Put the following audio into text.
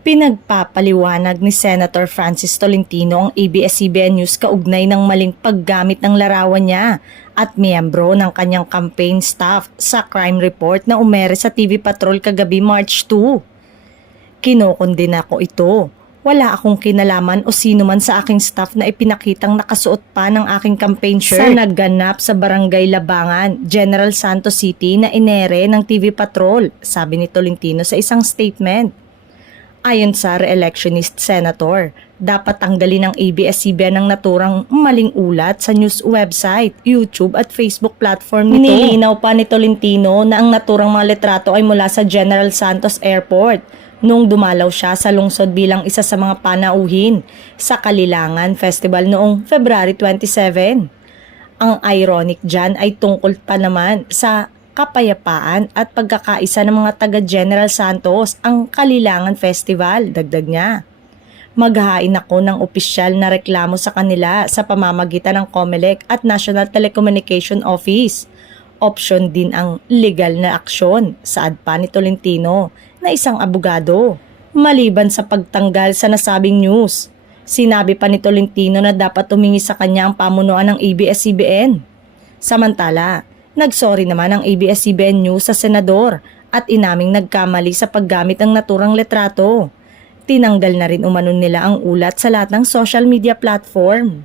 Pinagpapaliwanag ni Senator Francis Tolentino ang ABS-CBN News kaugnay ng maling paggamit ng larawan niya at miyembro ng kanyang campaign staff sa crime report na umere sa TV Patrol kagabi March 2. Kinokondena ko ito. Wala akong kinalaman o sino man sa aking staff na ipinakitang nakasuot pa ng aking campaign shirt sa nagganap sa Barangay Labangan, General Santos City na inere ng TV Patrol, sabi ni Tolentino sa isang statement. Ayon sa re-electionist senator, dapat tanggalin ng ABS-CBN ang naturang maling ulat sa news website, YouTube at Facebook platform nito. Nilinaw pa ni Tolentino na ang naturang mga litrato ay mula sa General Santos Airport nung dumalaw siya sa lungsod bilang isa sa mga panauhin sa Kalilangan Festival noong February 27. Ang ironic dyan ay tungkol pa naman sa kapayapaan at pagkakaisa ng mga taga General Santos ang Kalilangan Festival, dagdag niya. Maghahain ako ng opisyal na reklamo sa kanila sa pamamagitan ng COMELEC at National Telecommunication Office. Option din ang legal na aksyon, saad pa ni Tolentino na isang abogado. Maliban sa pagtanggal sa nasabing news, sinabi pa ni Tolentino na dapat humingi sa kanya ang pamunuan ng ABS-CBN. Samantala, nagsorry naman ang ABS-CBN News sa senador at inaming nagkamali sa paggamit ng naturang litrato. Tinanggal na rin umano nila ang ulat sa lahat ng social media platform.